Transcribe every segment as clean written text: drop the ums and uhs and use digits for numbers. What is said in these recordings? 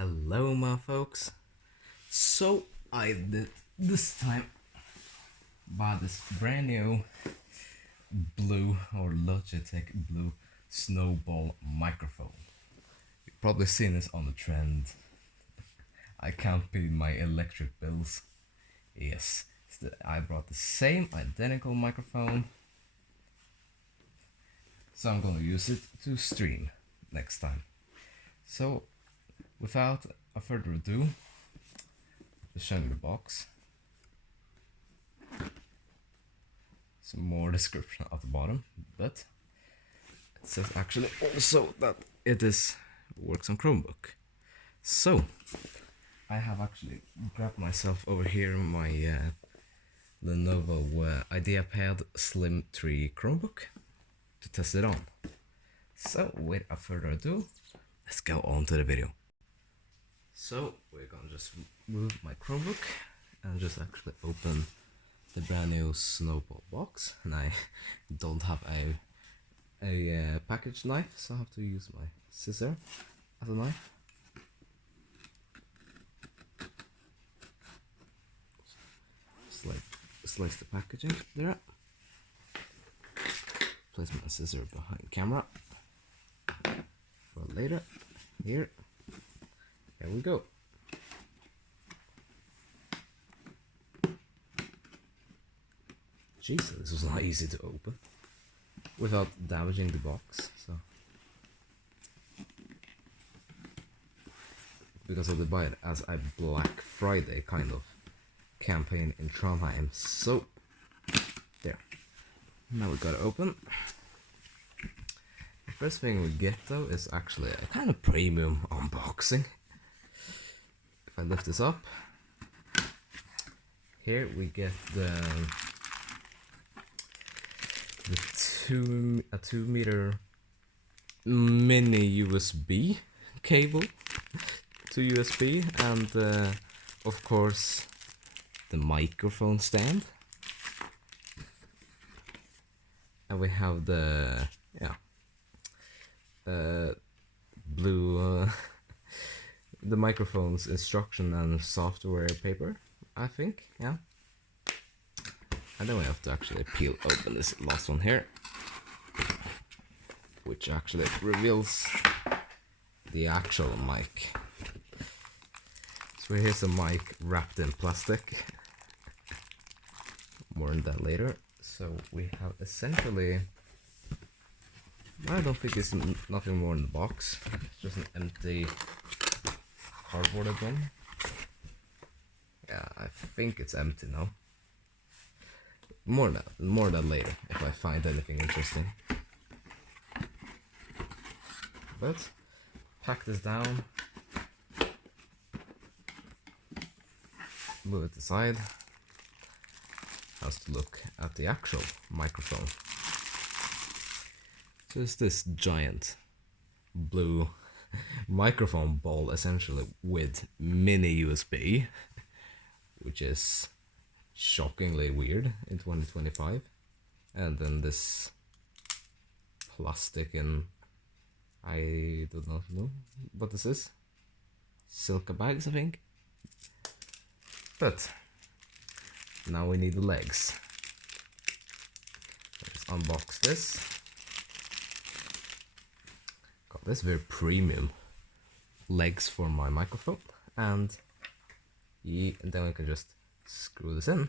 Hello, my folks. So I did this time buy this brand new blue or Logitech blue Snowball microphone. You've probably seen this on the trend. I can't pay my electric bills. Yes, I brought the same identical microphone, so I'm gonna use it to stream next time. So without a further ado, just show me the box. Some more description at the bottom, but it says actually also that it works on Chromebook. So I have actually grabbed myself over here my Lenovo IdeaPad Slim 3 Chromebook to test it on. So without further ado, let's go on to the video. So we're gonna just move my Chromebook and just actually open the brand new Snowball box, and I don't have a package knife, so I have to use my scissor as a knife. Slice the packaging there. Place my scissor behind camera for later. Here we go. Jeez, this was not easy to open without damaging the box. So because I did buy it as a Black Friday kind of campaign in Trondheim. So there. Now we got it open. The first thing we get though is actually a kind of premium unboxing. If I lift this up, here we get the 2 meter mini USB cable to USB, and of course the microphone stand, and we have the blue the microphone's instruction and software paper, I think, yeah. And then we have to actually peel open this last one here, which actually reveals the actual mic. So here's a mic wrapped in plastic. More on that later. So we have essentially, I don't think it's nothing more in the box. It's just an empty cardboarded one. Yeah, I think it's empty now. More on that later if I find anything interesting. But pack this down, move it aside. Has to look at the actual microphone. So it's this giant blue microphone ball, essentially with mini USB, which is shockingly weird in 2025. And then this plastic, and I do not know what this is. Silka bags, I think. But now we need the legs. Let's unbox this. Got this very premium legs for my microphone, and then we can just screw this in.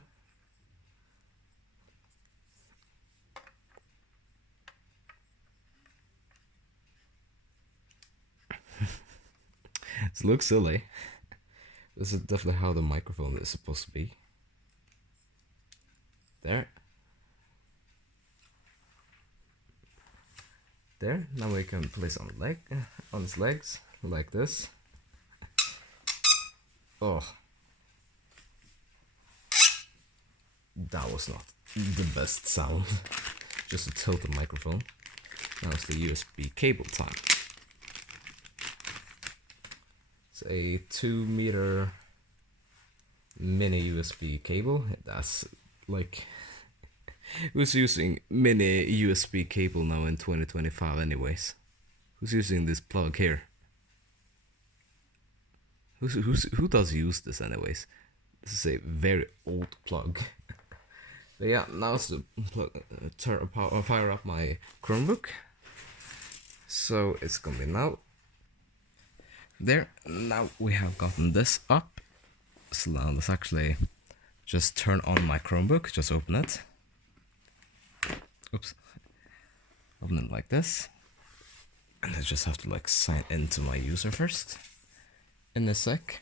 This looks silly. This is definitely how the microphone is supposed to be. There. Now we can place on his legs like this. Oh, that was not the best sound. Just to tilt the microphone. Now it's the USB cable time. It's a 2 meter mini USB cable. That's like, who's using mini USB cable now in 2025 anyways? Who's using this plug here? Who does use this anyways? This is a very old plug. But yeah, now it's to fire up my Chromebook. So it's gonna be now. There, now we have gotten this up. So now let's actually just turn on my Chromebook, just open it. Oops. Open it like this. And I just have to like sign into my user first. In a sec.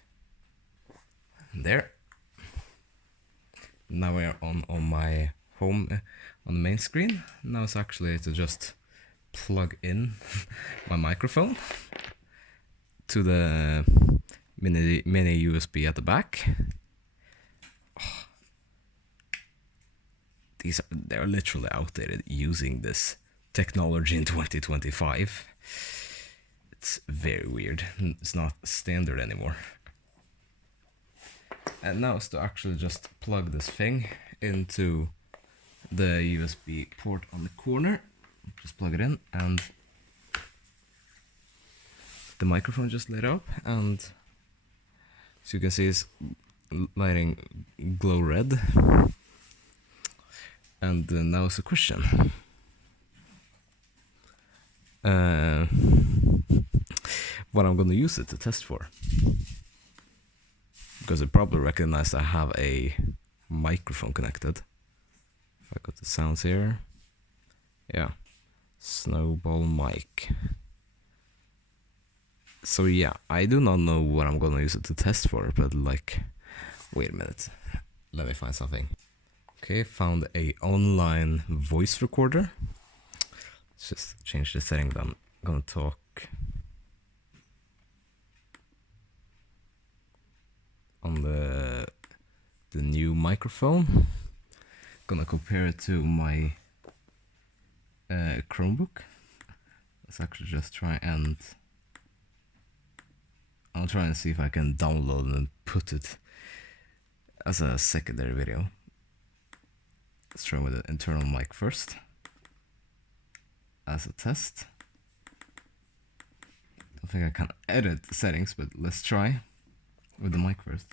There. Now we are on my home, on the main screen. Now it's actually to just plug in my microphone to the mini USB at the back. Oh. They're literally outdated using this technology in 2025. It's very weird. It's not standard anymore. And now it's to actually just plug this thing into the USB port on the corner. Just plug it in and the microphone just lit up, and as you can see it's lighting glow red. And now it's a question. What I'm gonna use it to test for. Because it probably recognized I have a microphone connected. If I got the sounds here. Yeah. Snowball mic. So yeah, I do not know what I'm gonna use it to test for, but like, wait a minute. Let me find something. Okay, found a online voice recorder. Let's just change the setting that I'm gonna talk. On the new microphone. Gonna compare it to my Chromebook. Let's actually just try and I'll try and see if I can download and put it as a secondary video. Let's try with the internal mic first as a test. I think I can edit the settings, but let's try with the mic first.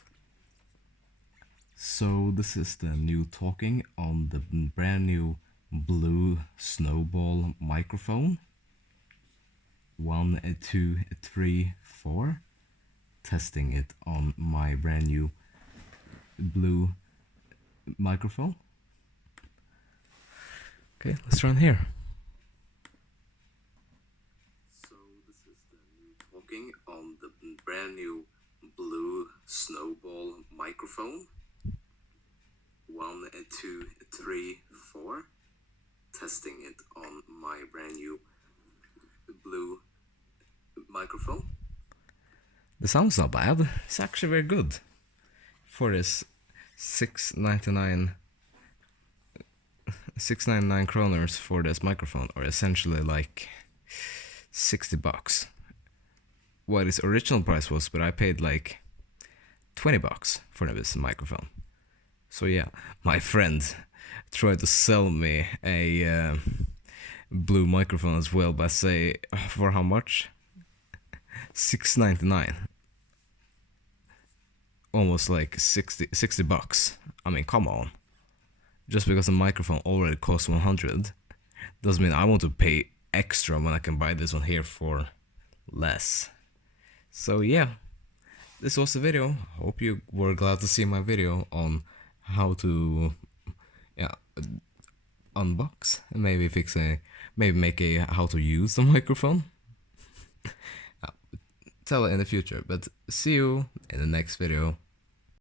So this is the new talking on the brand new blue Snowball microphone. 1, 2, 3, 4. Testing it on my brand new blue microphone. Okay, let's try it here. So this is the new talking on the brand new blue Snowball microphone. 1, 2, 3, 4. Testing it on my brand new blue microphone. The sound's not bad. It's actually very good for this 6.99 kroners for this microphone, or essentially like $60. What its original price was, but I paid like $20 for this microphone. So yeah, my friend tried to sell me a blue microphone as well, but say for how much? $6.99. Almost like $60. I mean, come on. Just because the microphone already costs $100 doesn't mean I want to pay extra when I can buy this one here for less. So yeah, this was the video. Hope you were glad to see my video on how to unbox and maybe make a how to use the microphone. Tell it in the future, but see you in the next video.